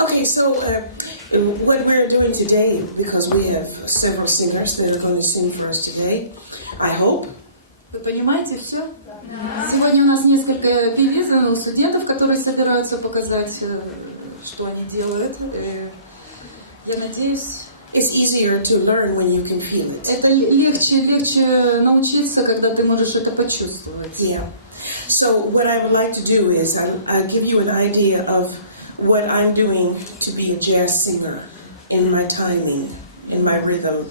Okay, so what we're doing today, because we have several singers that are going to sing for us today, I hope. Вы понимаете все? Да. Сегодня у нас несколько певиц, студентов, которые собираются показать, что они делают. Я надеюсь... It's easier to learn when you can feel it. Это легче научиться, когда ты можешь это почувствовать. Yeah. So what I would like to do is I'll give you an idea of what I'm doing to be a jazz singer in my timing, in my rhythm.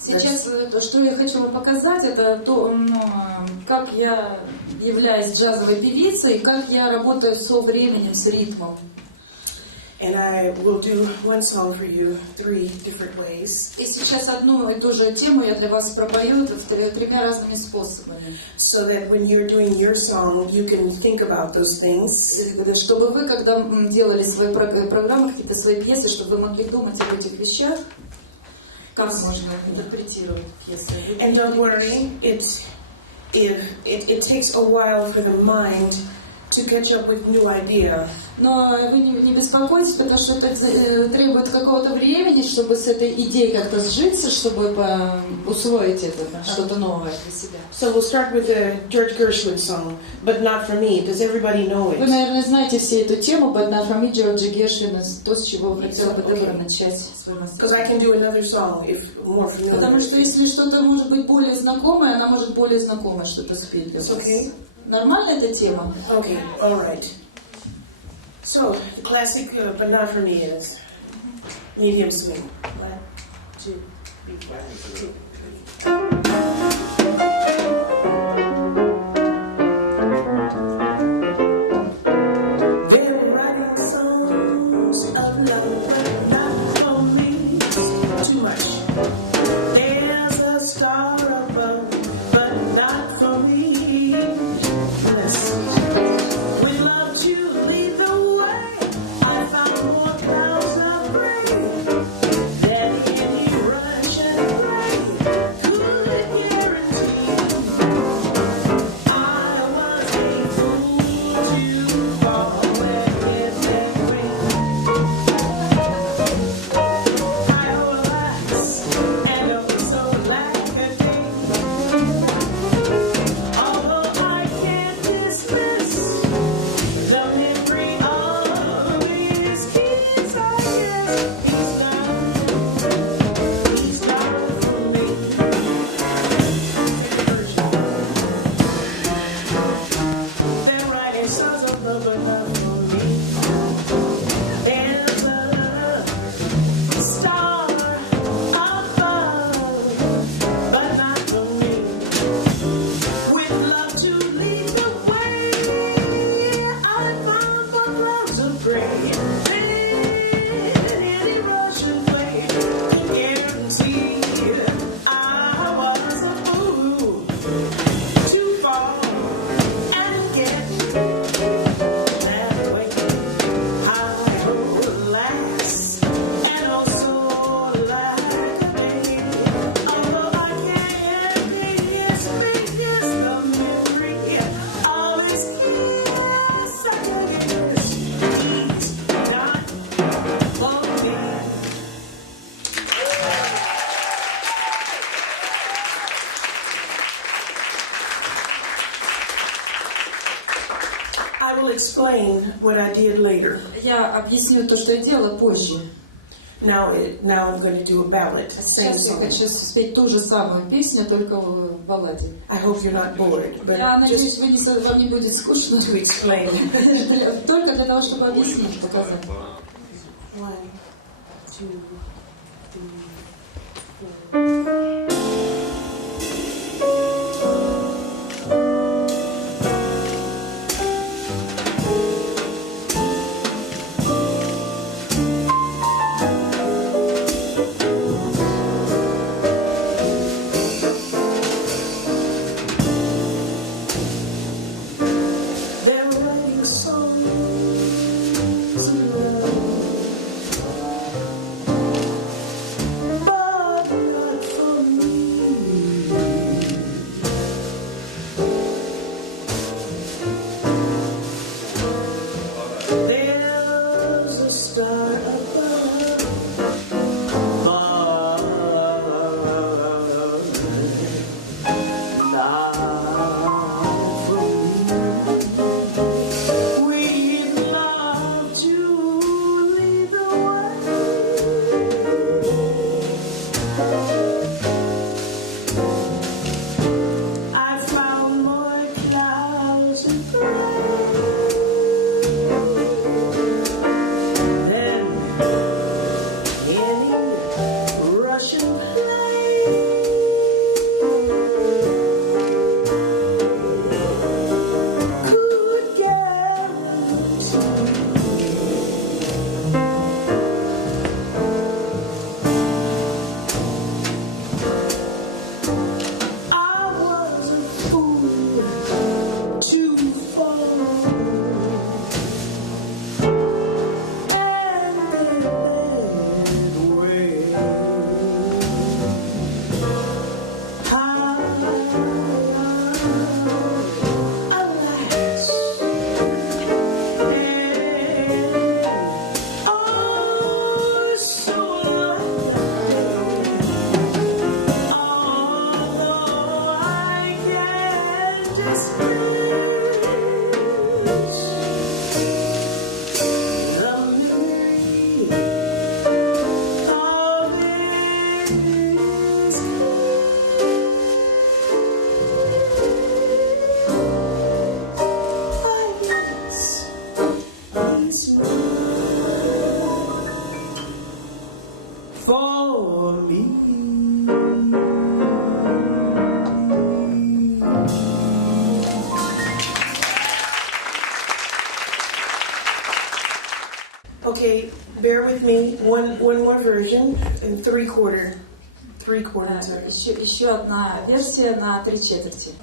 Сейчас то, что я хочу вам показать, это то, как я являюсь джазовой певицей, как я работаю со временем, с ритмом. And I will do one song for you 3 different ways. И сейчас одну и ту же тему я для вас пропою тремя разными способами. So that when you're doing your song, you can think about those things. Чтобы вы, когда делали свои программы, какие-то свои пьесы, чтобы вы могли думать об этих вещах, как можно интерпретировать пьесу. And don't worry, it takes a while for the mind to catch up with new idea. Но вы не беспокойтесь, потому что это требует какого-то времени, чтобы с этой идеей как-то сжиться, чтобы усвоить это, что-то новое для себя. So we'll start with the George Gershwin song, But Not For Me. Does everybody know it? Вы, наверное, знаете все эту тему, But Not For Me, Джорджа Гершвина, то, с чего хотела бы Дебора начать свой мастер. Because I can do another song if more familiar. Потому что если что-то может быть более знакомое, она может более знакомое что-то спеть для вас. Okay. Нормальная эта тема? Okay, all right. So, the classic, But Not For Me is medium swing. 1, 2, 3, 4, 2, 3. They're writing songs of love, but not for me. Too much. There's a star above, but not for me. Listen. We love to lead the way. I found more clouds of gray than any Russian play could guarantee. I was a fool to fall when it went green. I relax and oh so like a thing. Although I can't dismiss the memory of his kiss, I guess he's not for me. They're writing songs of love, but not for me. There's a star above, but not for me. With love to lead the way, I found more clouds of gray than any Russian play could guarantee. I was a fool to fall and get that way. I relax and also like a baby. Although I can't speak the memory of his kiss, I guess he's not for me. I will explain what I did later. Я объясню то, что я делала позже. Now I'm going to do a ballad, same Сейчас я song. хочу спеть ту же самую песню, только в балладе. I hope you're not bored, but Я just надеюсь, вам не будет скучно. to explain. Только для того, чтобы объяснить, показать. 1, 2, 3, 4. They're writing songs of love, but not for me. for me. Okay, bear with me. One more version in three quarter. Еще одна версия на 3/4.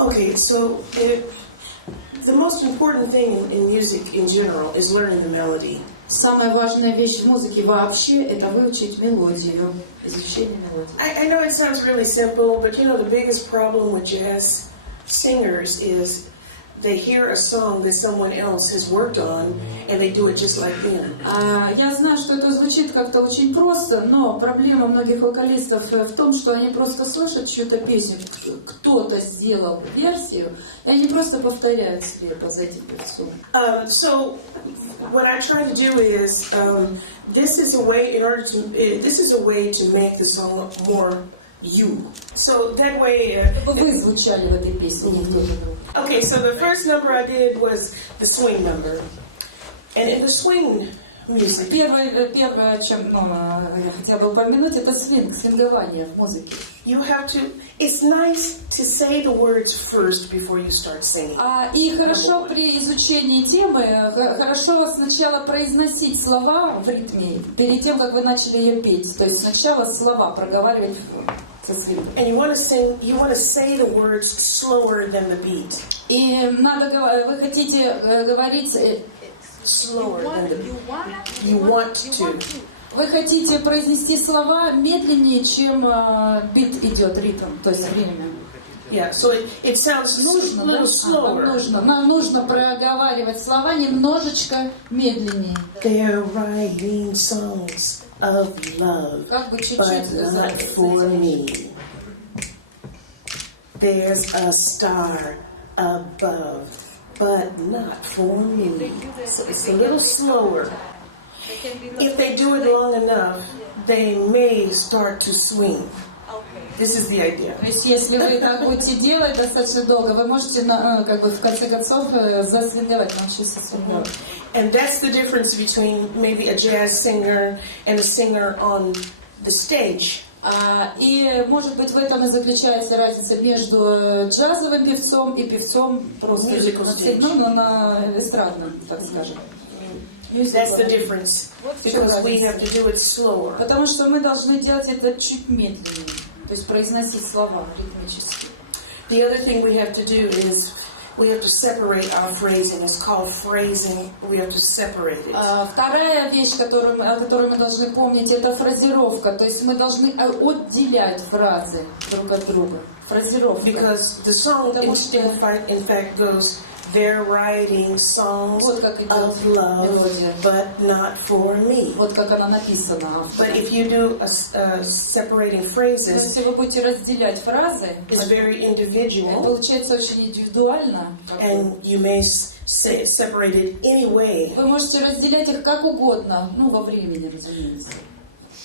Okay, so the most important thing in music in general is learning the melody. Самая важная вещь в музыке вообще — это выучить мелодию, изучение мелодии. I know it sounds really simple, but you know the biggest problem with jazz singers is they hear a song that someone else has worked on, and they do it just like them. Я знаю, что это звучит как-то очень просто, но проблема многих вокалистов в том, что они просто слышат чью-то песню, кто-то сделал версию, и они просто повторяют слепо за этим певцом. So what I try to do is this is a way to make the song more you. So that way. Вы звучали в этой песне, никто другой. Okay, so the first number I did was the swing number, and in the swing music. Первое, о чем я хотела бы упомянуть, это свингование в музыке. You have to. It's nice to say the words first before you start singing. И хорошо при изучении темы, хорошо сначала произносить слова в ритме, перед тем, как вы начали ее петь. То есть сначала слова проговаривать со свингом. And you want to say the words slower than the beat. И вы хотите говорить Slower than the beat. You want to. Вы хотите произнести слова медленнее, чем бит идет, ритм, то есть время. Yeah, so it sounds a little slower. Нам нужно проговаривать слова немножечко медленнее. They're writing songs of love, but not for me. There's a star above, but not for me. So it's a little slower. If they do it long enough, they may start to swing. This is the idea. То есть, если вы так будете делать достаточно долго, вы можете, в конце концов, засвинговать, научиться свинговать. And that's the difference between maybe a jazz singer and a singer on the stage. И, может быть, в этом и заключается разница между джазовым певцом и певцом просто на эстрадном, так скажем. That's the difference, because we have to do it slower. Потому что мы должны делать это чуть медленнее, то есть произносить слова ритмически. The other thing we have to do is we have to separate our phrasing. It's called phrasing. We have to separate it. Вторая вещь, о которой мы должны помнить, это фразировка. То есть мы должны отделять фразы друг от друга. Фразировка. Because the song in fact goes, they're writing songs of love, but not for me. Вот как она написана. But if you do separating phrases, если вы будете разделять фразы, it's very individual. Получается очень индивидуально. And you may separate it any way. Вы можете разделять их как угодно, во времени, разумеется.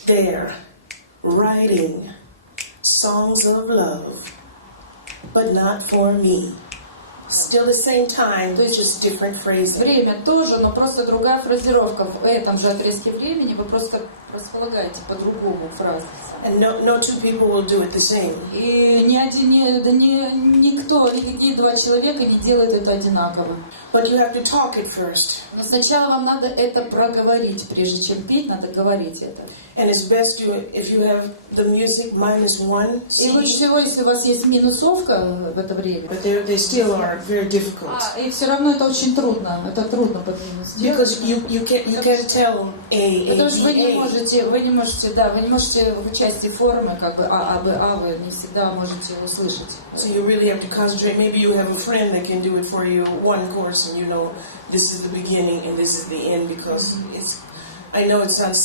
They're writing songs of love, but not for me. Still the same time, just different phrasing. Время тоже, но просто другая фразировка. В этом же отрезке времени вы просто располагаете по-другому фразы. And no two people will do it the same. И никто, никакие два человека не делают это одинаково. But you have to talk it first. Но сначала вам надо это проговорить, прежде чем петь, надо говорить это. And it's best if you have the music -1 И лучше всего, если у вас есть минусовка в это время. But they still are very difficult. И все равно это очень трудно. Это трудно под минус. Because you can't tell Потому что вы не A. можете в части формы, как бы вы не всегда можете услышать. So you really have to concentrate. Maybe you have a friend that can do it for you one course, and you know this is the beginning and this is the end, because it's. I know it sounds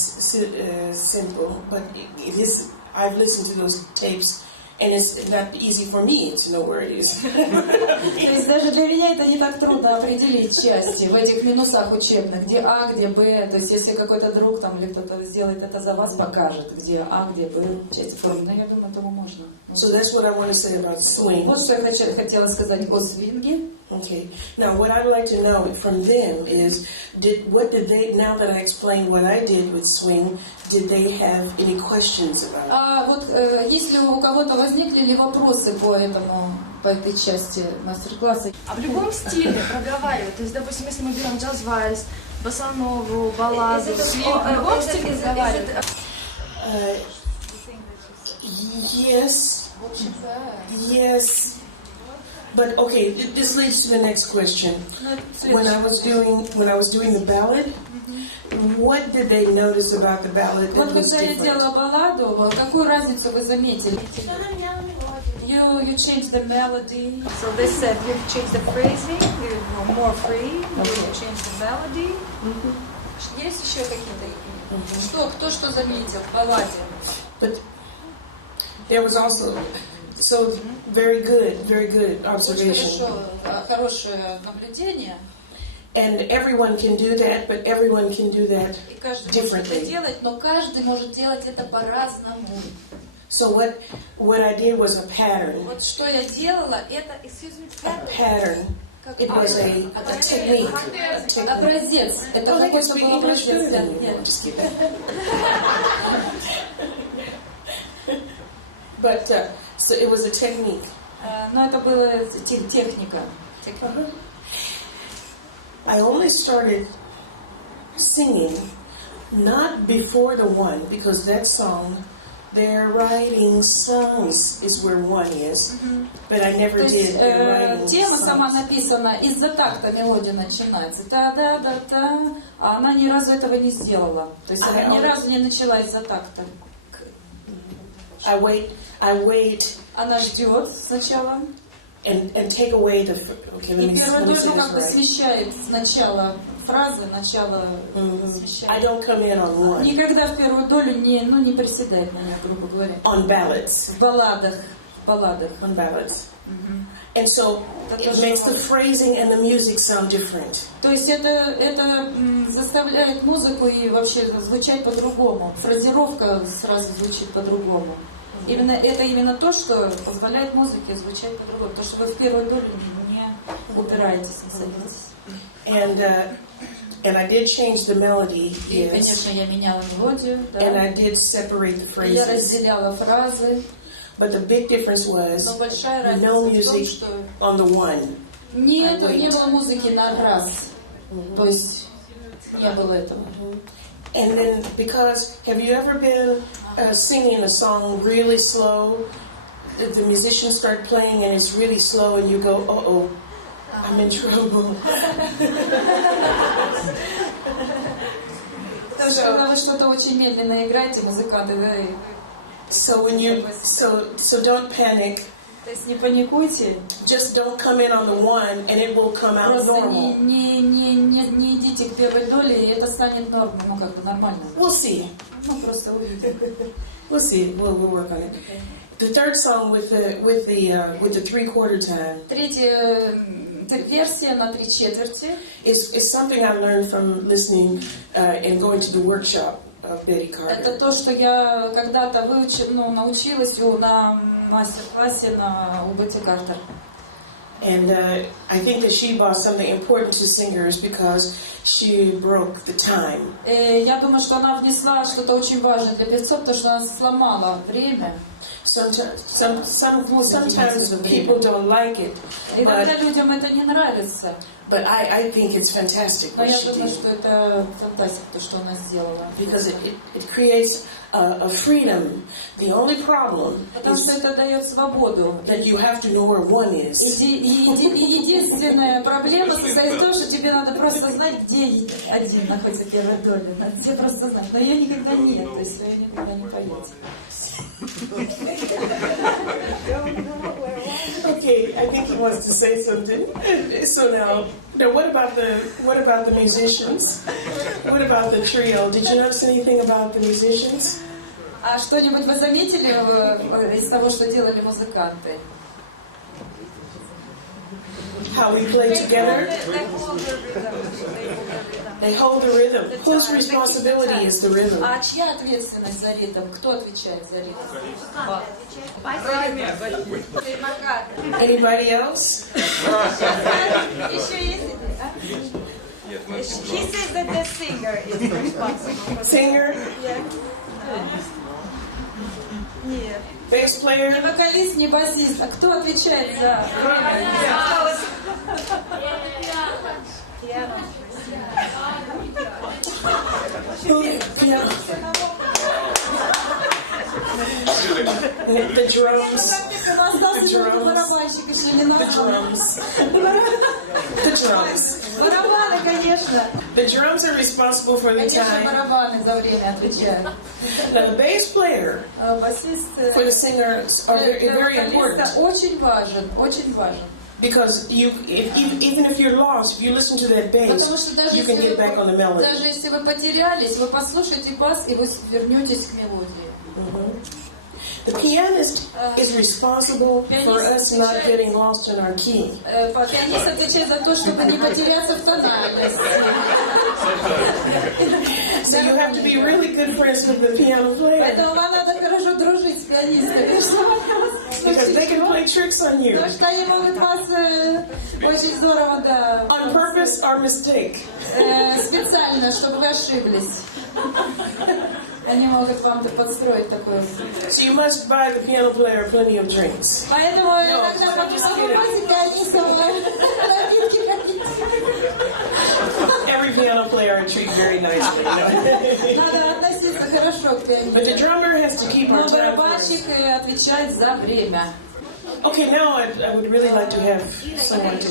simple, but it is. I've listened to those tapes, and it's not easy for me to know where it is. То есть даже для меня это не так трудно определить части в этих минусах учебных, где А, где Б. То есть если какой-то друг там или кто-то сделает это за вас, покажет, где А, где Б, часть формы. Но я думаю, этому можно. So that's what I want to say about swing. Вот что я хотела сказать о свинге. Okay. Now, what I'd like to know from them is, now that I explained what I did with swing, did they have any questions about it? Вот если у кого-то возникли ли вопросы по этой части мастер-класса? А в любом стиле проговаривать, то есть, допустим, если мы берем джаз-вальс, боссанову, балладу, свинг, в любом стиле разговаривать? Yes. But okay, this leads to the next question. When I was doing the ballad, what did they notice about the ballad that was когда я different? делала балладу, какую разницу вы заметили? You changed the melody. So they said you change the phrasing, you're more free, you change the melody. Есть еще какие-то? Кто что заметил в балладе? But there was also very good observation. Хорошее наблюдение. And everyone can do that, but everyone can do that И каждый может это differently. делать, но каждый может делать это по-разному. So what I did was a pattern. Вот что я делала, это A pattern. It was a technique. Образец. Это Oh, they can какой-то speak был English образец. good. Да, No, нет. I'm just kidding. But so it was a technique. Но это была техника. I only started singing not before the one, because that song, they're writing songs is where one is. But I never То did. есть They're writing тема сама songs. написана, из-за такта мелодия начинается. Та-да-да-та. А она ни разу этого не сделала. То есть она ни разу не начала из-за такта. I wait. Она ждет сначала. And take away the. Okay, let И me первую say долю как бы this right. смещает начало фразы, начало I смещает. don't come in on one. Никогда в первую долю не приседает на нее, грубо говоря. On ballads. В балладах. On ballads. And so it makes the phrasing and the music sound different. То есть это заставляет музыку и вообще звучать по-другому. Фразировка сразу звучит по-другому. Именно то, что позволяет музыке звучать по-другому. То, что вы в первую долю не упираетесь, не садитесь. And I did change the melody. И, Yes. конечно, я меняла мелодию, да. And I did separate the Я phrases. разделяла фразы. But the big difference was Но большая разница no в том, music что on the one. не было музыки на раз. То есть не было этого. And then because, have you ever been singing a song really slow? The musicians start playing and it's really slow and you go, uh-oh, I'm in trouble. Потому что когда вы что-то очень медленно играете, музыканты, да, и... So don't panic. То есть не паникуйте. Just don't come in on the one and it will come out Просто normal. не идите к первой доле, и это станет нормой, как бы нормально. We'll see. Просто увидим. We'll see. We'll work on it. The third song with the 3/4 time Третья версия на 3/4 is something I learned from listening and going to the workshop of Betty Carter. это то, что я когда-то научилась на мастер-классе у Бетти Картер. And I think that she brought something important to singers because she broke the time. Я думаю, что она внесла что-то очень важное для певцов, потому что она сломала время. Sometimes people don't like it, Иногда людям это не нравится. but I think it's fantastic Но what я she думаю, did. что это фантастика, то, что она сделала. Because it creates a freedom. The only problem Потому что это дает свободу. that you have to know where one is. Единственная проблема состоит в том, что тебе надо просто знать, где один находится в первой доле. Надо тебе просто знать. Но ее никогда нет, то есть ее никогда не поете. Okay, I think he wants to say something. So now what about the musicians? What about the trio? Did you notice anything about the musicians? А что-нибудь вы заметили из того, что делали музыканты? How we play together? They hold the rhythm. Whose responsibility is the rhythm? А чья ответственность за ритм? Кто отвечает за ритм? Anybody else? Еще есть? He says that the singer is responsible. Singer? Нет. Bass player? Не вокалист, не басист. А кто отвечает за... Piano. The drums. The drums. Барабаны, конечно. The drums are responsible for the Конечно, time. барабаны за время отвечают. Now the bass player Басист for the singers are very important. очень важен, очень важен. Because even if you're lost, if you listen to that Потому bass, что даже you can если get back on the melody. даже если вы потерялись, вы послушаете бас и вы вернетесь к мелодии. The pianist is responsible for us not getting lost in our key. Пианист отвечает за то, чтобы не потеряться в тональности. So you have to be really good friends with the piano player. Поэтому вам надо хорошо дружить с пианистами. Because they can play tricks on you. Потому что они могут вас очень здорово, да. On purpose or mistake. Специально, чтобы вы ошиблись. Они могут вам подстроить такое. So you must buy the piano player plenty of drinks. Поэтому иногда покупайте пианисту напитки. Every piano player I treat very nicely. Надо относиться хорошо к But the пианисту. drummer has to keep our Но time. барабанщик отвечает за время. Okay, now I would really like to have someone to...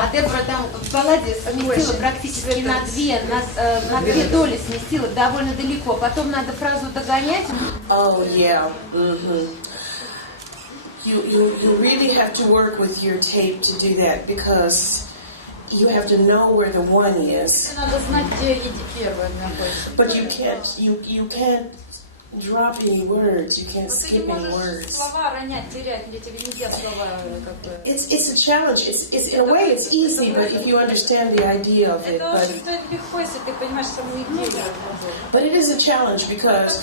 А Дебора там в балладе сместила практически на две доли сместила довольно далеко. Потом надо фразу догонять. Oh, yeah. You really have to work with your tape to do that because you have to know where the one is. Надо знать, где первая находится. But you can't drop any words. You can't Ты не skip any можешь words. слова ронять, терять, где тебе нельзя слова как бы. It's a challenge. It's in a way it's easy, but if you understand the idea of it. Это очень легко, если ты понимаешь саму идею. But it is a challenge because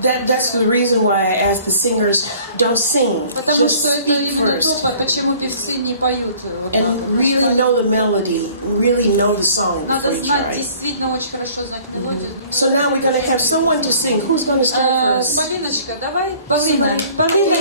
that's the reason why I ask the singers don't sing. Потому Just что это speak именно first. то, почему певцы не поют. And really know the melody, really know the song before Надо you знать, try. действительно очень хорошо знать мелодию. So now we're going to have someone to sing. Who's going to start first? Полиночка, давай. Полина, Полина,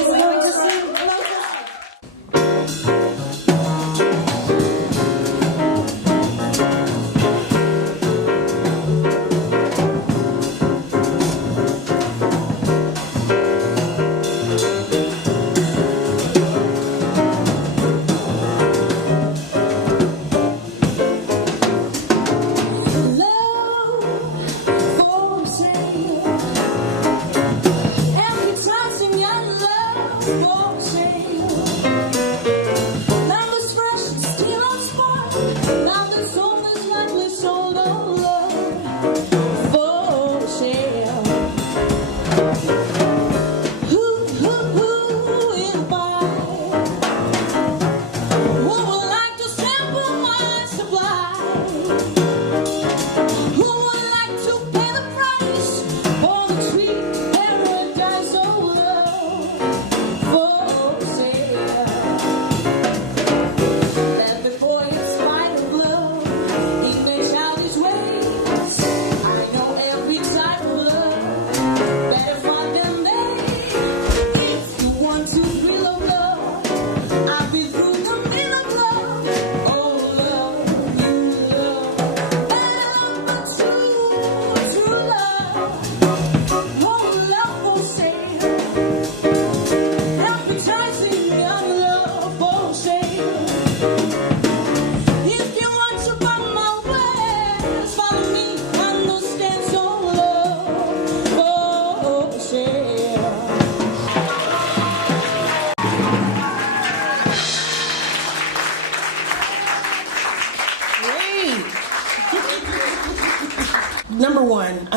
Every time sing your love, won't say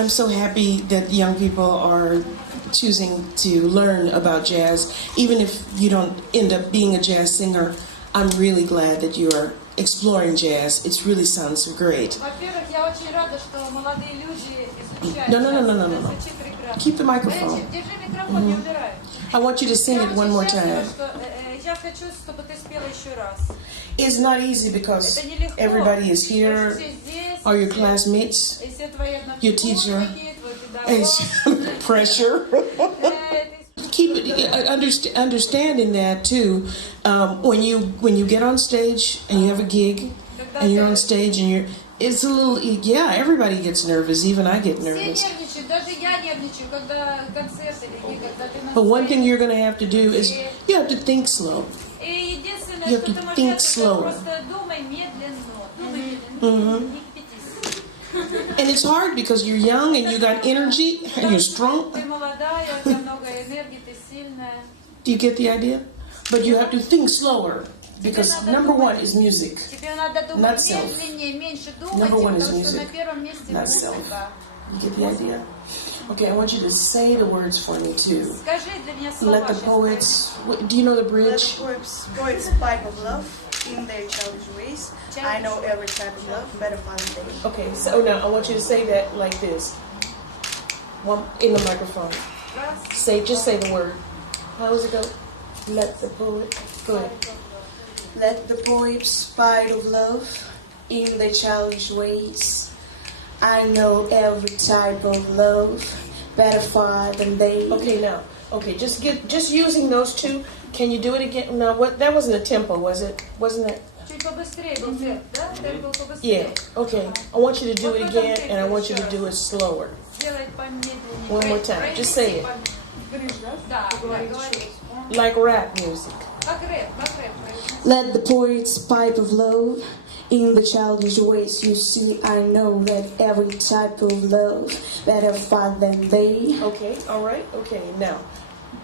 I'm so happy that young people are choosing to learn about jazz. Even if you don't end up being a jazz singer, I'm really glad that you're exploring jazz. It really sounds great. Во-первых, я очень рада, что молодые люди изучают. No. Keep the microphone. Держи микрофон, не убирай. I want you to sing it one more time. Я хочу, чтобы ты спела еще раз. It's not easy because everybody is here, or your classmates, your teacher. It's pressure. Keep it, understanding that too. When you get on stage and you have a gig and you're on stage and it's a little, yeah, everybody gets nervous. Even I get nervous. But one thing you're going to have to do is you have to think slow. You have to think slower. And it's hard because you're young and you got energy and you're strong. Do you get the idea? But you have to think slower because number one is music, not self. Number one is music, not self. You get the idea? Okay, I want you to say the words for me too. Let the poets. Do you know the bridge? Let the poets pipe of love in their childish ways. I know every type of love better far than they. Okay, so now I want you to say that like this. One in the microphone. Just say the word. How does it go? Let the poet. Go ahead. Let the poets pipe of love in their childish ways. I know every type of love better far than they. Okay, now. Okay, just using those two. Can you do it again? No, what? That wasn't a tempo, was it? Wasn't that? Yeah. Okay. I want you to do it again, and I want you to do it slower. One more time. Just say it. Like rap music. Let the poets pipe of love in the childish ways. You see, I know that every type of love better far than they. Okay. All right. Okay. Now,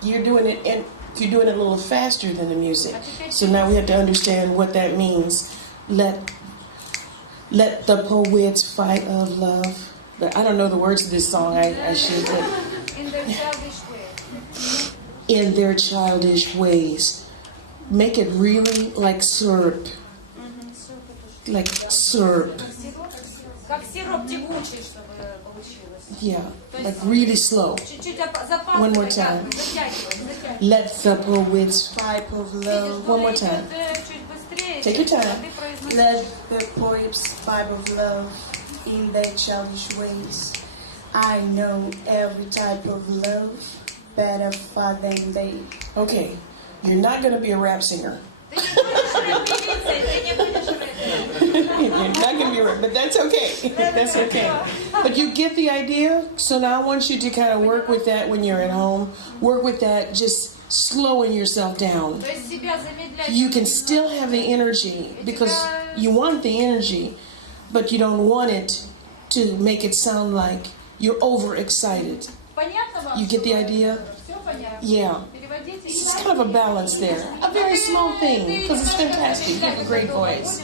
you're doing it, and you're doing it a little faster than the music. So now we have to understand what that means. Let the poets fight of love. But I don't know the words of this song. I should. But in their childish ways. Make it really like syrup. Like syrup. Yeah, like really slow. One more time. Let the poets pipe of love. One more time. Take your time. Let the poets pipe of love in their childish ways. I know every type of love better far than they. Okay, you're not going to be a rap singer. You're not going to be a rap, but that's okay. That's okay. But you get the idea? So now I want you to kind of work with that when you're at home. Work with that, just slowing yourself down. You can still have the energy because you want the energy, but you don't want it to make it sound like you're overexcited. You get the idea? Yeah. It's kind of a balance there. A very small thing, because it's fantastic. You have a great voice.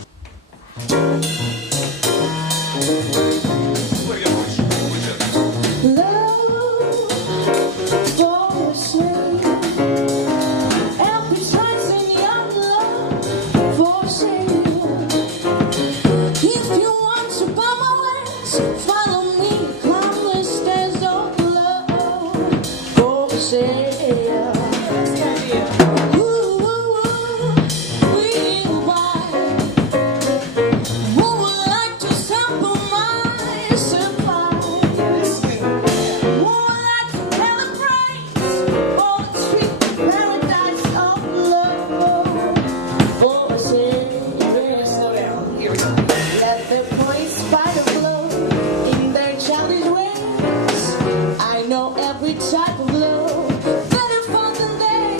Every type of love better far than they.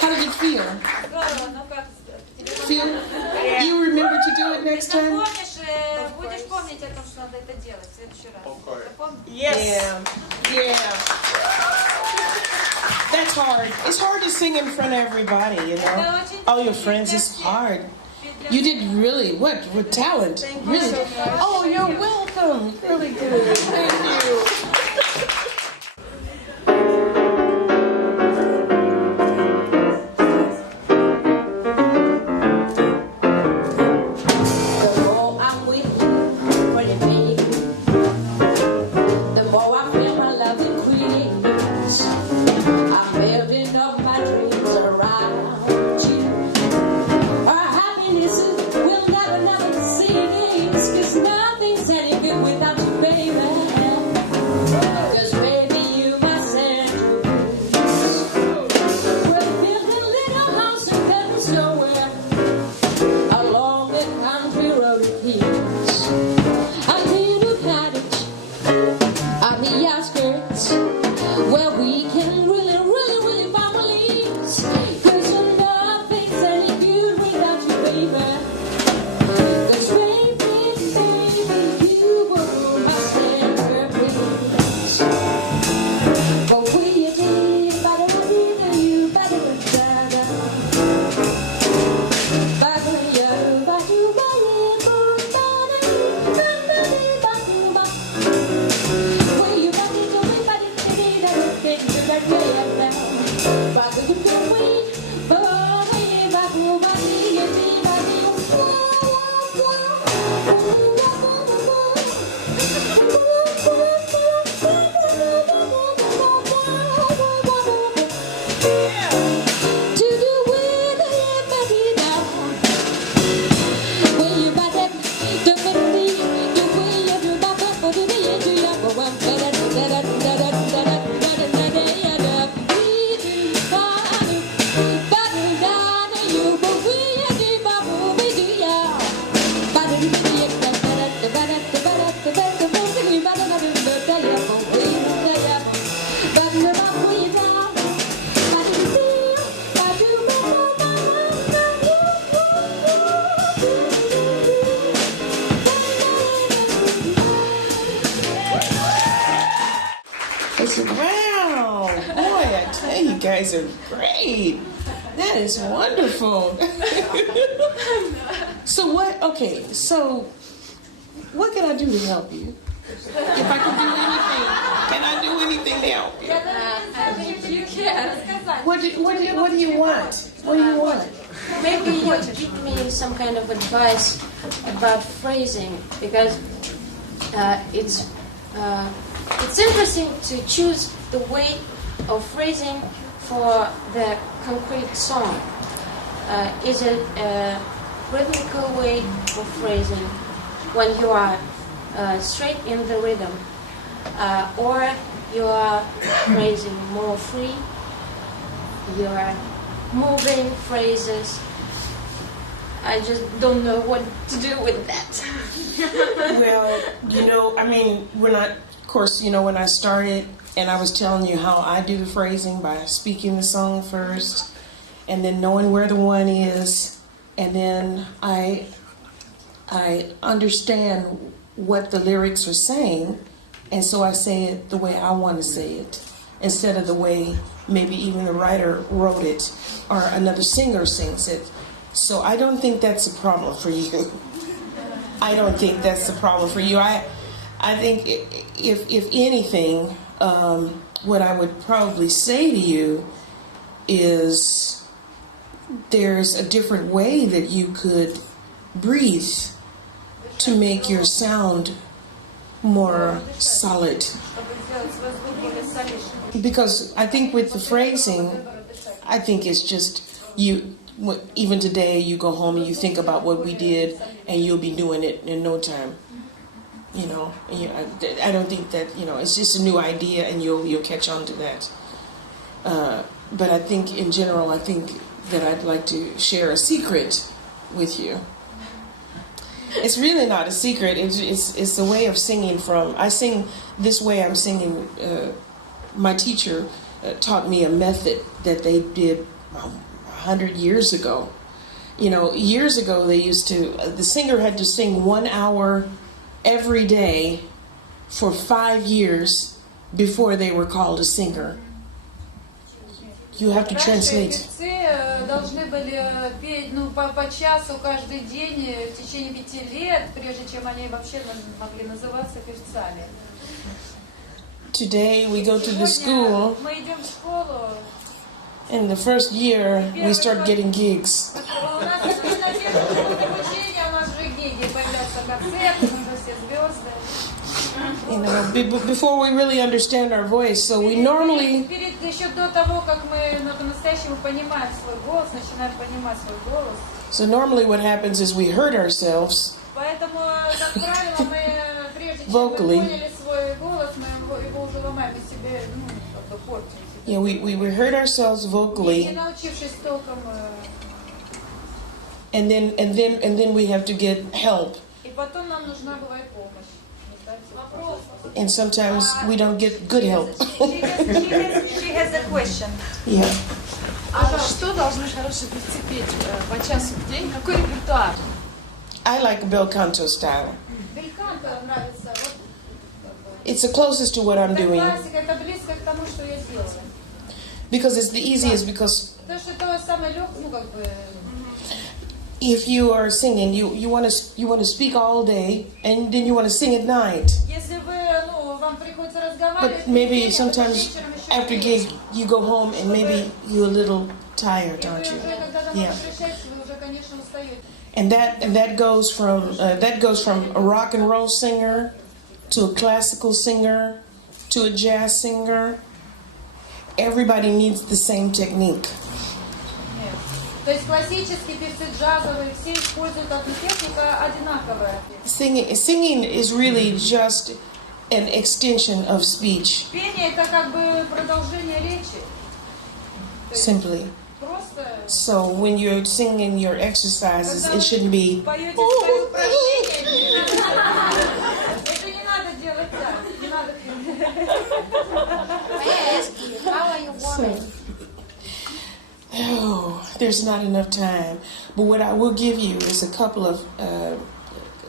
How did it feel? Здорово, ну как Feel? You remember to do it next time? будешь помнить о том, что надо это делать в следующий раз. Yeah. Yeah. That's hard. It's hard to sing in front of everybody, you know. All your friends, it's hard. You did really, with talent. Really. Oh, you're welcome. Really good. Thank you. Wow, boy, I tell you guys are great. That is wonderful. So what can I do to help you? If I can do anything to help you? You can. What do you want? What do you want? Maybe you give me some kind of advice about phrasing, because it's interesting to choose the way of phrasing for the concrete song. Is it a rhythmical way of phrasing when you are straight in the rhythm, or you are phrasing more free, you are moving phrases? I just don't know what to do with that. Well, when I started and I was telling you how I do the phrasing by speaking the song first and then knowing where the one is, and then I understand what the lyrics are saying, and so I say it the way I want to say it instead of the way maybe even the writer wrote it or another singer sings it. So I don't think that's a problem for you. I don't think that's the problem for you. I think if anything, what I would probably say to you is there's a different way that you could breathe to make your sound more solid. Because I think with the phrasing, I think it's just even today you go home and you think about what we did and you'll be doing it in no time. I don't think that, it's just a new idea and you'll catch on to that. But I think in general, I think that I'd like to share a secret with you. It's really not a secret. It's a way of singing I sing this way I'm singing. My teacher taught me a method that they did 100 years ago. You know, years ago they used to, the singer had to sing 1 hour every day for 5 years before they were called a singer. You have to translate. Певцы должны были петь по часу каждый день в течение 5 лет, прежде чем они вообще могли называться певцами. Today we go to the school. Мы идем в школу. In the first year, we start getting gigs. У нас на первом году обучения у нас уже гиги, появляются концерты, мы уже все звезды. You know, before we really understand our voice, so we normally. Еще до того, как мы по-настоящему понимаем свой голос, начинаем понимать свой голос. So normally, what happens is we hurt ourselves. Поэтому, как правило, мы прежде чем мы поняли свой голос, мы его уже ломаем и себе, как-то портим. Yeah, we hurt ourselves vocally, and then we have to get help. And sometimes we don't get good help. She has a question. Yeah. А что должны хорошие певцы петь по часу в день? Какой репертуар? I like bel canto style. Бельканто нравится. It's the closest to what I'm doing. Это близко к тому, что я делаю. Because it's the easiest. Because if you are singing, you want to speak all day, and then you want to sing at night. But maybe sometimes after gig you go home and maybe you're a little tired, aren't you? Yeah. And that goes from a rock and roll singer to a classical singer to a jazz singer. Everybody needs the same technique. То есть классические певцы джазовые все используют одну технику одинаковая. Singing is really just an extension of speech. Пение это как бы продолжение речи. Simply. Просто. So when you're singing your exercises, it shouldn't be. Поете свои упражнения. Это не надо делать так. Не надо. How are you warming? Oh, there's not enough time. But what I will give you is a couple of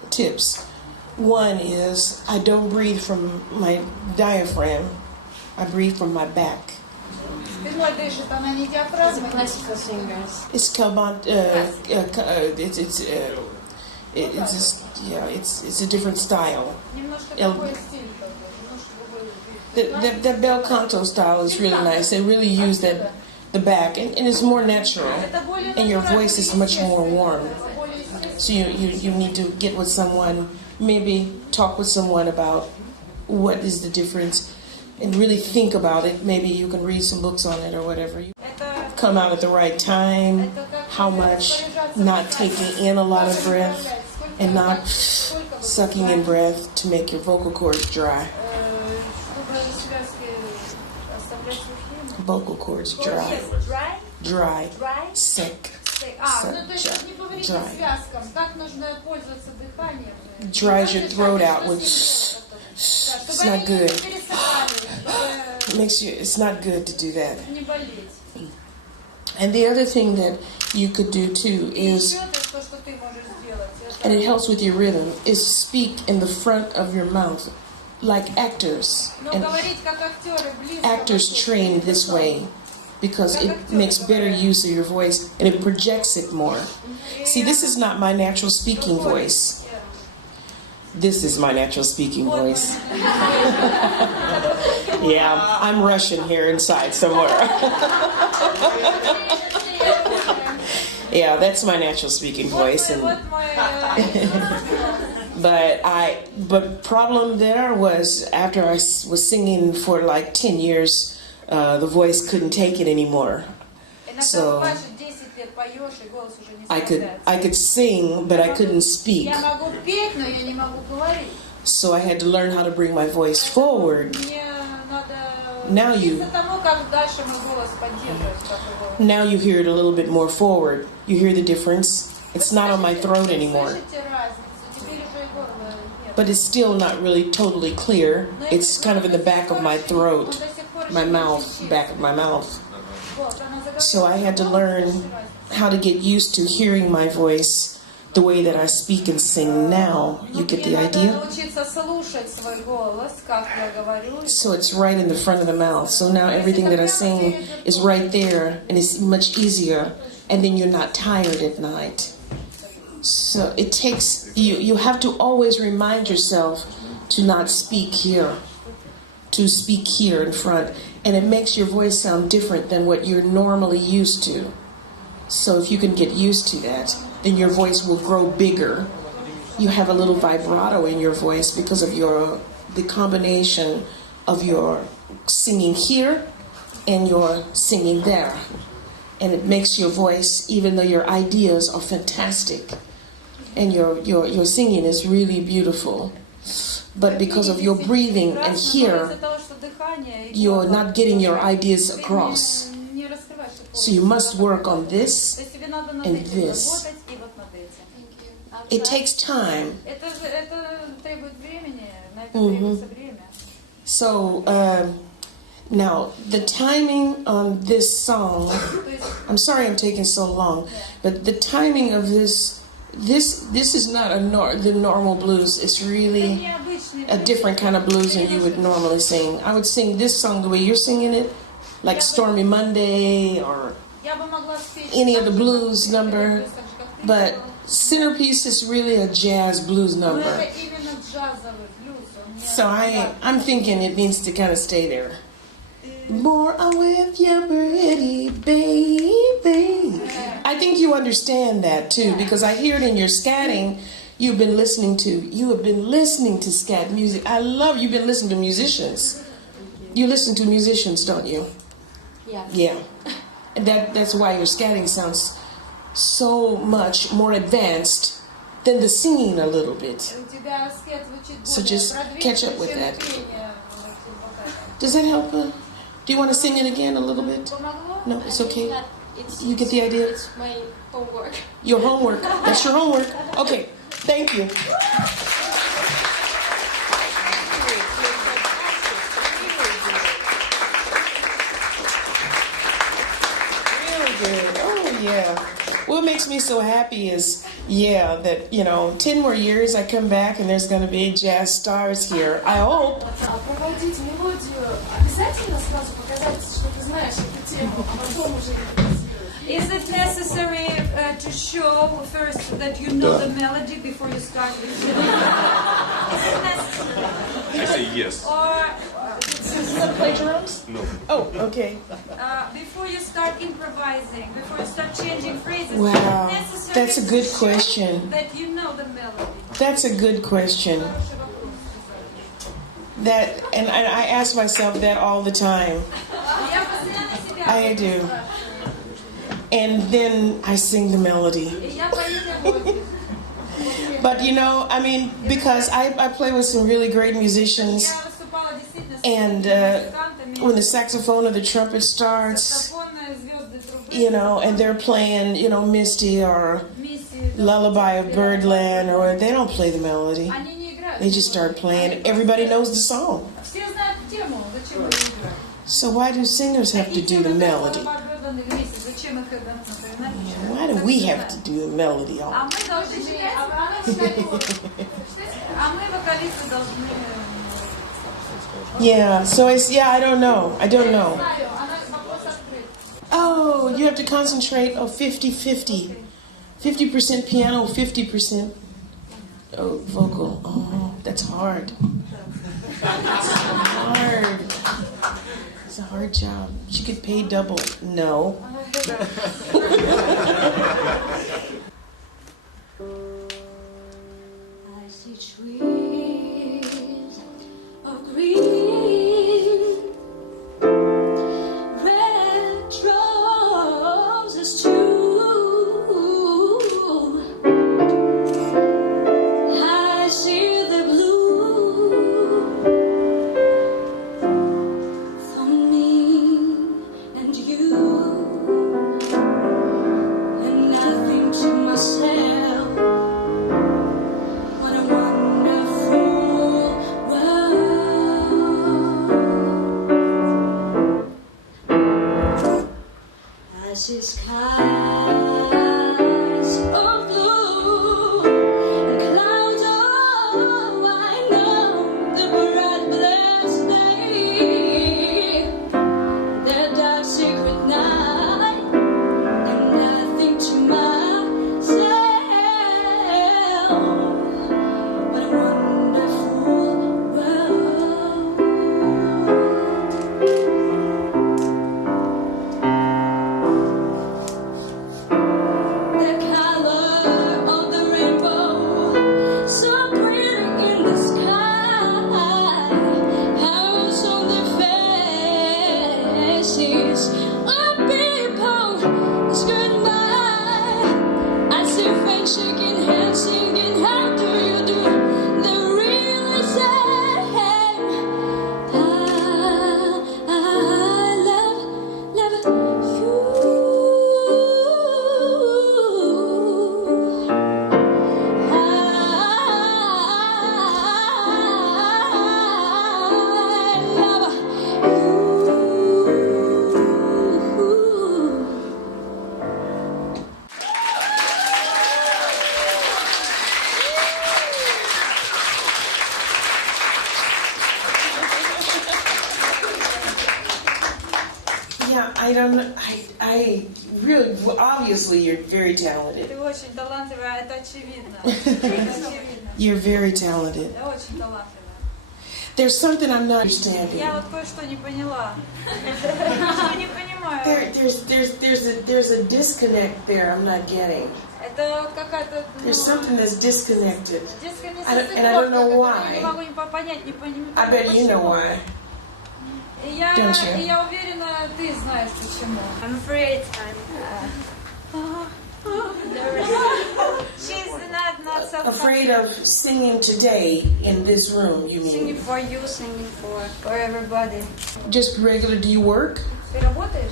tips. One is I don't breathe from my diaphragm. I breathe from my back. Classical singers. It's it's a different style. The bel canto style is really nice. They really use the back, and it's more natural, and your voice is much more warm. So you need to get with someone, maybe talk with someone about what is the difference, and really think about it. Maybe you can read some books on it or whatever. You come out at the right time, how much, not taking in a lot of breath, and not sucking in breath to make your vocal cords dry. Vocal cords dry. Dry. Sick. Dries your throat out with. It's not good. It's not good to do that. And the other thing that you could do too is, and it helps with your rhythm, is speak in the front of your mouth, like actors. And actors train this way because it makes better use of your voice and it projects it more. See, this is not my natural speaking voice. This is my natural speaking voice. Yeah, I'm Russian here inside somewhere. Yeah, that's my natural speaking voice. And but problem there was after I was singing for like 10 years, the voice couldn't take it anymore. So I could sing, but I couldn't speak. So I had to learn how to bring my voice forward. Now you hear it a little bit more forward. You hear the difference. It's not on my throat anymore. But it's still not really totally clear. It's kind of in the back of my throat, my mouth, back of my mouth. So I had to learn how to get used to hearing my voice the way that I speak and sing now. You get the idea? So it's right in the front of the mouth. So now everything that I sing is right there, and it's much easier, and then you're not tired at night. So it takes, you have to always remind yourself to not speak here, to speak here in front, and it makes your voice sound different than what you're normally used to. So if you can get used to that, then your voice will grow bigger. You have a little vibrato in your voice because of the combination of your singing here and your singing there. And it makes your voice, even though your ideas are fantastic and your singing is really beautiful, but because of your breathing and here, you're not getting your ideas across. So you must work on this and this. It takes time. So now the timing on this song, I'm sorry I'm taking so long, but the timing of this is not the normal blues. It's really a different kind of blues than you would normally sing. I would sing this song the way you're singing it, like Stormy Monday or any other blues number, but Centerpiece is really a jazz blues number. So I'm thinking it needs to kind of stay there. More I'm with you, pretty baby. I think you understand that too, because I hear it in your scatting. You have been listening to scat music. I love you've been listening to musicians. You listen to musicians, don't you? Yeah. Yeah. That's why your scatting sounds so much more advanced than the singing a little bit. So just catch up with that. Does that help? Do you want to sing it again a little bit? No, it's okay. You get the idea? It's my homework. Your homework. That's your homework. Okay. Thank you. Yeah. What makes me so happy is, that, 10 more years I come back and there's going to be jazz stars here. I hope. Проводить мелодию обязательно сразу показать, что ты знаешь эту тему, а потом уже Is it necessary to show first that you know the melody before you start? Is it necessary? I say yes. Or Does that play drums? No. Oh, okay. before you start improvising, before you start changing phrases, Wow, is it necessary that's a good to show question. that you know the melody? That's a good question. And I ask myself that all the time. I do. And then I sing the melody. But because I play with some really great musicians, and when the saxophone or the trumpet starts, and they're playing, Misty or Lullaby of Birdland, or they don't play the melody. They just start playing. Everybody knows the song. So why do singers have to do the melody? Why do we have to do the melody all? Yeah, so I don't know. Oh, you have to concentrate on 50-50. 50% piano, 50% vocal. Oh, that's hard. It's a hard job. She could pay double. No. I see trees of green, red roses too. I see the blue for me and you. of blue, clouds of white, know the bright blessed day, the dark secret night, and I think to myself, what a wonderful world. The color of the rainbow, so pretty in the sky, house on the faces of people is goodbye. I see friends shaking hands, singing, how do you do? They really say, I love you. Yeah, I don't know. I really, well, obviously, you're very talented. Ты очень талантливая, это очевидно. Это очевидно. You're very talented. Я очень талантливая. There's something I'm not understanding. Я вот кое-что не поняла. Кое-что не понимаю. There's a disconnect there I'm not getting. Это вот какая-то... There's something that's disconnected. Детская And I don't know несостыковка, why. которую я не могу понять, не понимаю. I bet you know why. И я уверена, ты знаешь почему. I'm afraid She's not so Afraid of singing today in this room, you singing mean? for you, singing for everybody. Just regular, do you work? Ты работаешь?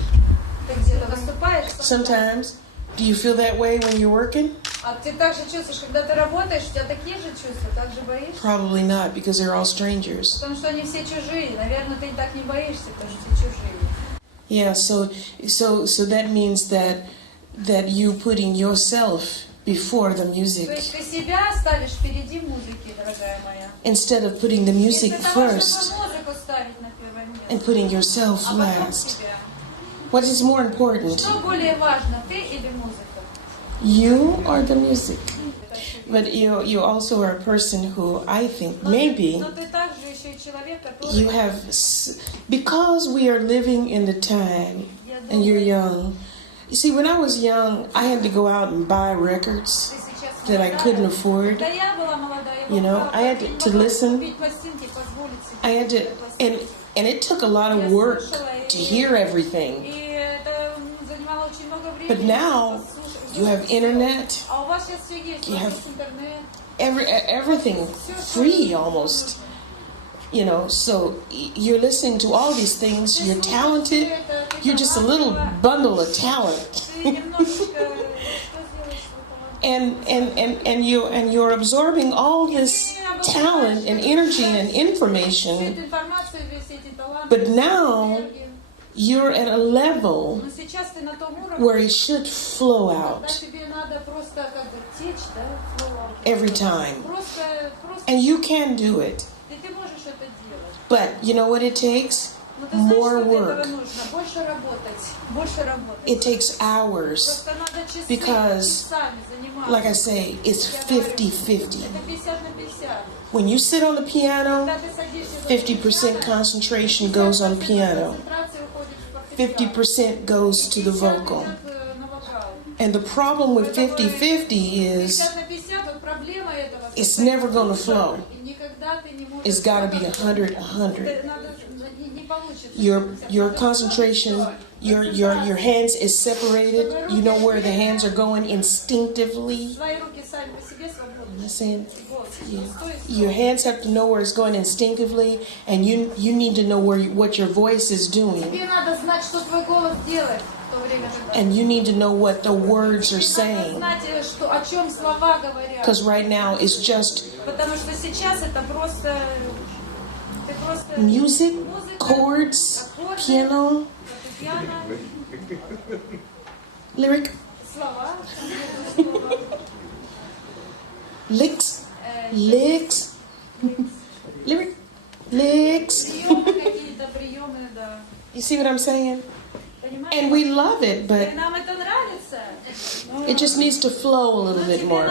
Ты где-то выступаешь? Sometimes. Do you feel that way when you're working? А ты так же чувствуешь, когда ты работаешь, у тебя такие же чувства, так же боишься? Probably not, because they're all strangers. Потому что они все чужие. Наверное, ты так не боишься, потому что все чужие. Yeah, so that means that you putting yourself before the То music есть ты себя ставишь впереди музыки, дорогая моя. instead of putting the music Вместо того, first чтобы музыку ставить на первое место, and putting yourself а потом last. себя. What is more important, Что более важно, ты или музыка? you or the music? But you also are a person who I think maybe Но ты также еще и человек, который... you have, because we are living in the time and you're young. You see, when I was young, I had to go out and buy records Ты сейчас that I couldn't afford. Когда я была молодая, я You know, могла I had to listen. купить пластинки, позволить себе I had to, купить and it took a lot of work to hear everything. И это занимало очень много времени. But now you have internet, А у вас сейчас все есть, у you вас have есть интернет. everything free almost. You know, so you're listening to all these things. You're talented. You're just a little bundle of talent. Ты немножечко... Что сделаешь с этого? And you're absorbing all this talent and energy and Всю information. эту информацию, все эти таланты, But now энергию. you're at a level Но сейчас ты на том уровне, where it should flow когда out тебе надо просто как бы течь, да, flow out. every time. Просто, And you can do it. и ты можешь это делать. But you know what it takes? Но ты знаешь, More что для этого work. нужно? Больше работать. Больше работать. It takes hours. Просто надо часы, because, часами заниматься. Like I say, it's 50-50. Это 50 на 50. When you sit on the piano, Когда ты садишься за 50% concentration goes on piano. концентрация уходит в фортепиано. 50% goes to the 50 vocal. идет на вокал. And the problem with 50-50 is 50 на 50, вот проблема этого. it's never going to flow. И никогда ты не можешь... It's got to be 100-100. Надо, не получится. Your concentration, your hands is separated. You know where the hands are going instinctively. Твои руки сами по себе свободны. I'm not saying Вот. your hands have to know where it's going instinctively, and you need to know what your voice is doing, Тебе надо знать, что твой голос делает в то время, когда... and you need to know what the words are Тебе надо saying. знать, что, о чем слова говорят. Because right now it's just Потому что сейчас это просто... Ты просто... music, Музыка, chords, аккорды, piano, фортепиано, lyric. Licks, licks, lyric, licks. You see what I'm saying? And we love it, but it just needs to flow a little bit more.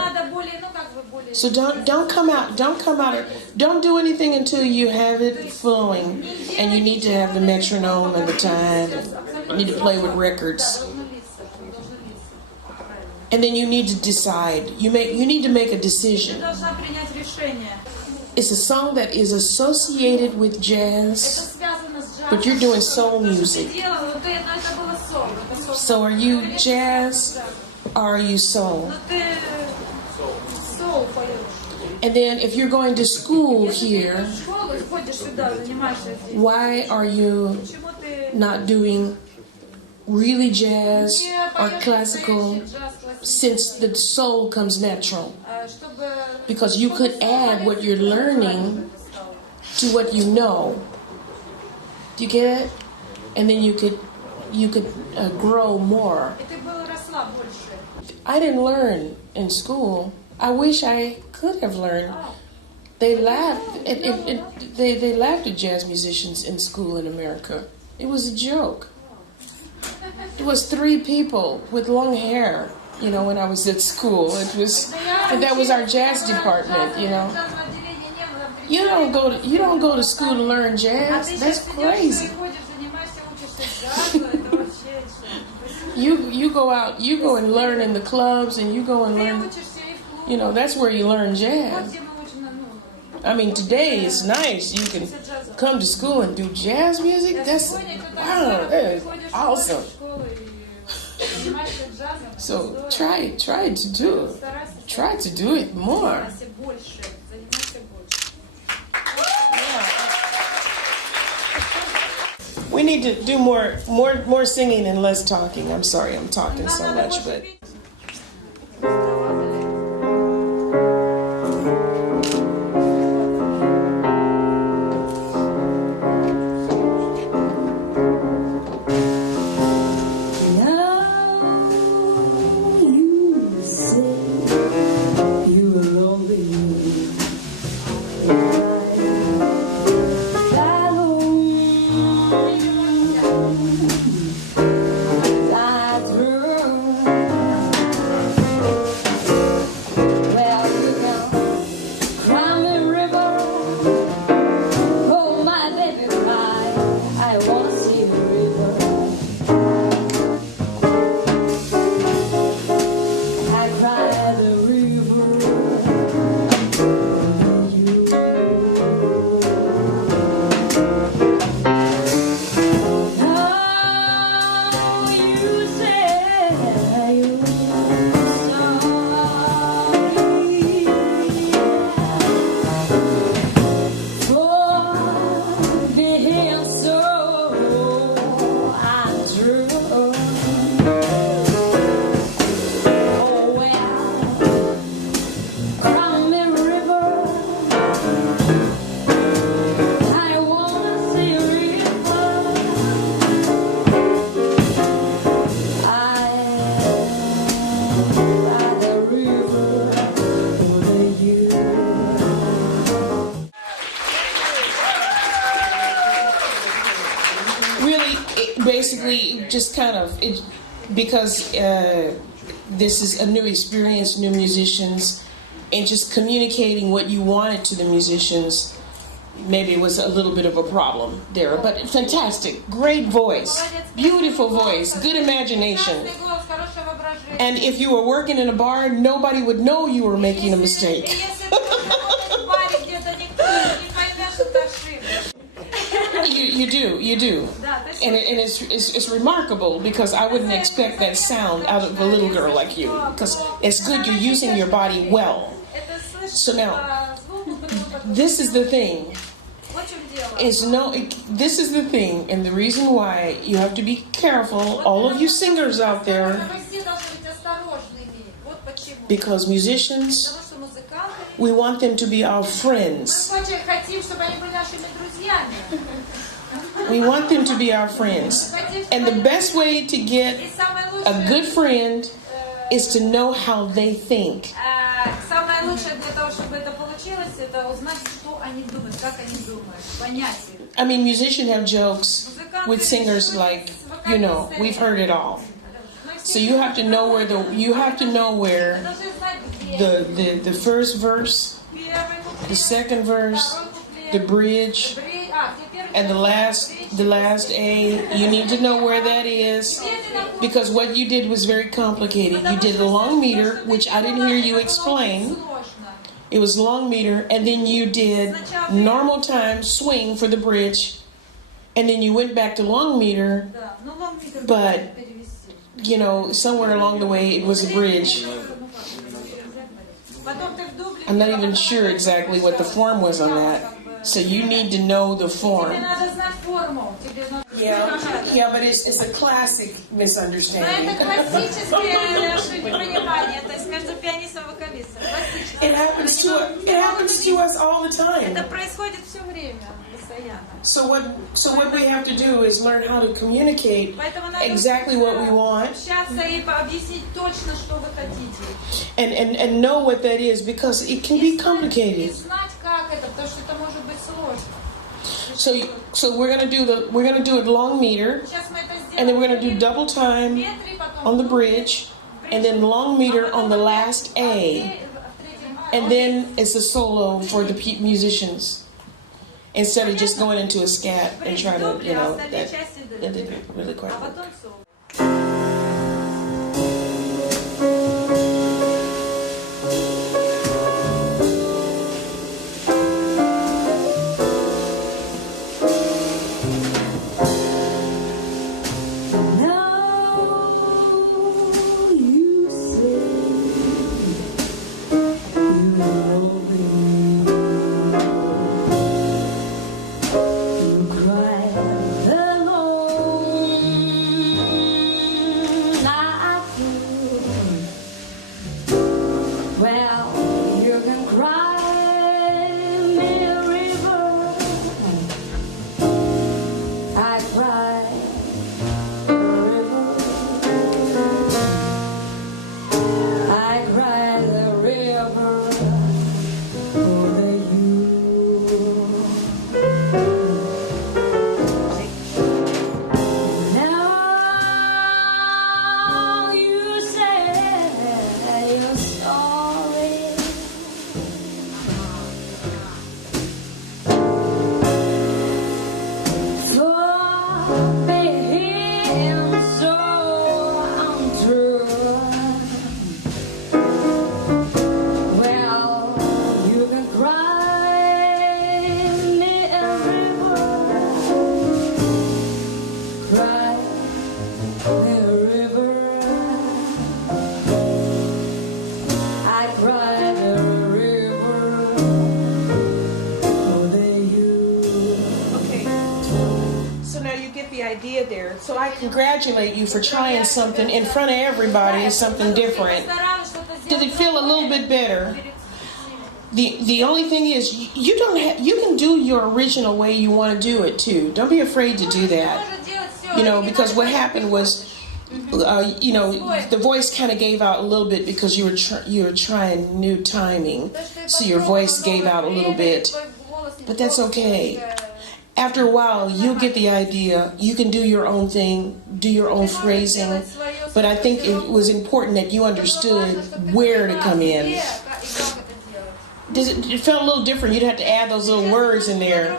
So don't come out, don't do anything until you have it flowing, and you need to have the metronome and the time. You need to play with records, and then you need to decide. You need to make a decision. It's a song that is associated with jazz, but you're doing soul music. So are you jazz or are you soul? And then if you're going to school here, why are you not doing really jazz or classical, since the soul comes natural? Because you could add what you're learning to what you know. Do you get it? And then you could grow more. I didn't learn in school. I wish I could have learned. They laughed. They laughed at jazz musicians in school in America. It was a joke. It was 3 people with long hair. You know, when I was at school, that was our jazz department. You know, you don't go to school to learn jazz. That's crazy. You go out, you go and learn in the clubs, and you go and learn. You know, that's where you learn jazz. I mean, today it's nice. You can come to school and do jazz music. That's wow, that is awesome. So try to do it. Try to do it more. We need to do more singing and less talking. I'm sorry, I'm talking so much, but. Basically, just kind of because this is a new experience, new musicians, and just communicating what you wanted to the musicians. Maybe it was a little bit of a problem there, but fantastic, great voice, beautiful voice, good imagination. And if you were working in a bar, nobody would know you were making a mistake. You do. And it's remarkable, because I wouldn't expect that sound out of a little girl like you, because it's good you're using your body well. So now, this is the thing. This is the thing, and the reason why you have to be careful, all of you singers out there, because musicians, we want them to be our friends. We want them to be our friends. And the best way to get a good friend is to know how they think. Самое лучшее для того, чтобы это получилось, это узнать, что они думают, как они думают, понять их. I mean, musicians have jokes with singers like, you know, we've heard it all. So you have to know where the first verse, the second verse, the bridge, and the last A. You need to know where that is, because what you did was very complicated. You did a long meter, which I didn't hear you explain. It was long meter, and then you did normal time swing for the bridge, and then you went back to long meter, but you know, somewhere along the way it was a bridge. I'm not even sure exactly what the form was on that. So you need to know the form. Yeah, but it's a classic misunderstanding. It happens to us all the time. So what we have to do is learn how to communicate exactly what we want and know what that is, because it can be complicated. So we're gonna do it long meter, and then we're gonna do double time on the bridge, and then long meter on the last A, and then it's a solo for the musicians. Instead of just going into a scat and trying to, you know, that didn't really quite work. So I congratulate you for trying something in front of everybody, something different. Did it feel a little bit better? The only thing is, you can do your original way you want to do it too. Don't be afraid to do that. You know, because what happened was, you know, the voice kind of gave out a little bit because you were trying new timing, so your voice gave out a little bit. But that's okay. After a while, you'll get the idea. You can do your own thing, do your own phrasing. But I think it was important that you understood where to come in. It felt a little different. You'd have to add those little words in there.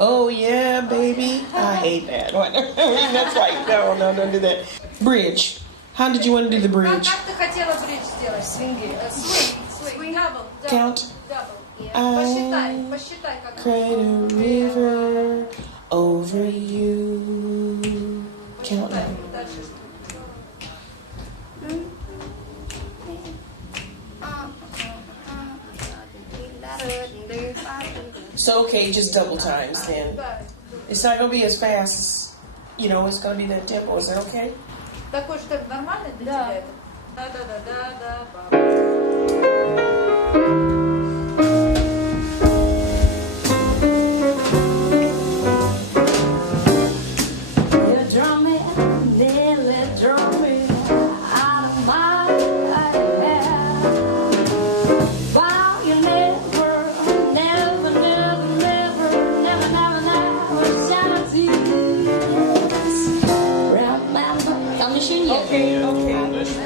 Oh yeah, baby. I hate that. That's like, no, don't do that. Bridge. How did you want to do the bridge? Count. I cried a river over you. Count now. So okay, just double times then. It's not gonna be as fast as, you know, it's gonna be that tempo. Is that okay? Такой же так нормально для тебя это? Да.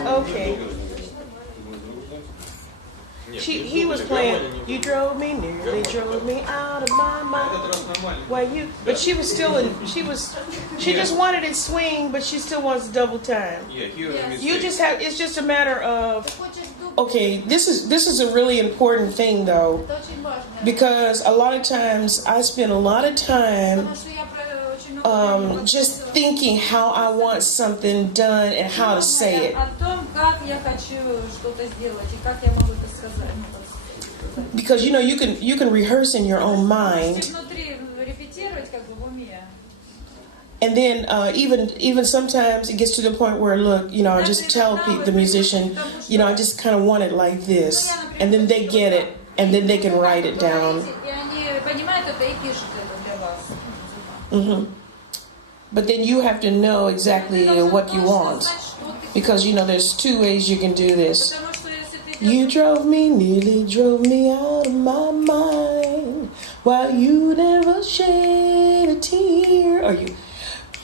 Okay. He was playing. You drove me, nearly drove me out of my mind. But she was still in. She just wanted it swing, but she still wants double time. You just have. It's just a matter of. Okay, this is a really important thing though, because a lot of times I spend a lot of time just thinking how I want something done and how to say it. Because you can rehearse in your own mind. And then even sometimes it gets to the point where, look, I just tell the musician, I just kind of want it like this. And then they get it, and then they can write it down. Mm-hmm. But then you have to know exactly what you want. Because, there's two ways you can do this. You nearly drove me out of my mind, while you never shed a tear. Or you...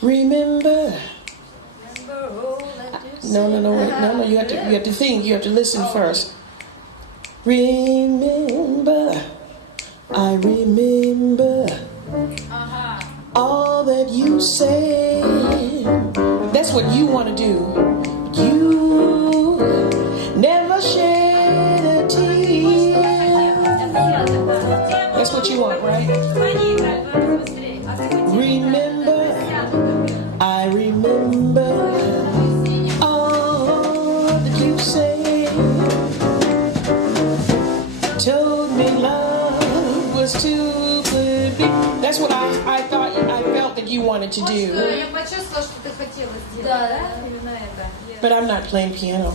Remember. No, you have to think, you have to listen first. Remember, I remember all that you said. That's what you want to do. You never shed a tear. That's what you want, right? Remember, I remember all that you said. Told me love was too good. That's what I felt that you wanted to do. But I'm not playing piano.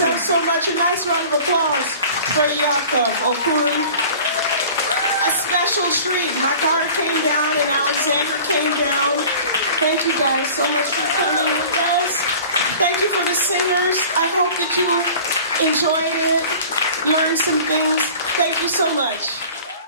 yourself so much. A nice round of applause for Jakob Okuri. A special treat. My car came down and Alexander came down. Thank you guys so much for coming with us. Thank you for the singers. I hope that you enjoyed it, learned some things. Thank you so much.